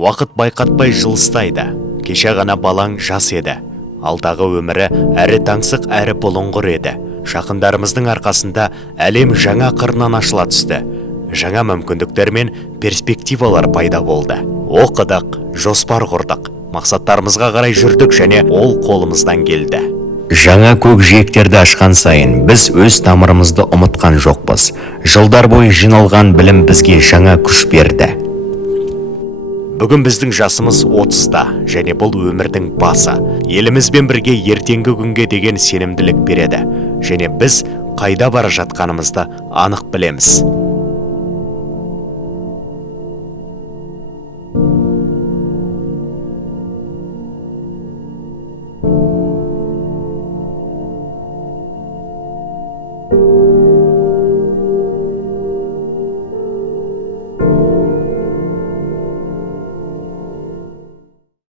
Уақыт байқатпай жылыстайды. Кеше ғана балаң жас еді. Алдағы өмірі әрі таңсық, әрі бұлыңғыр еді. Жақындарымыздың арқасында әлем жаңа қырынан ашыла түсті. Жаңа мүмкіндіктер мен перспективалар пайда болды. Оқыдық, жоспар құрдық. Мақсаттарымызға қарай жүрдік және ол қолымыздан келді. Жаңа көкжиектерді ашқан сайын біз өз тамырымызды ұмытқан жоқпыз. Жылдар бойы жиналған білім бізге жаңа күш берді. Бүгін біздің жасымыз 30-та және бұл өмірдің басы. Елімізбен бірге ертеңгі күнге деген сенімділік береді. Және біз қайда бара жатқанымызды анық білеміз.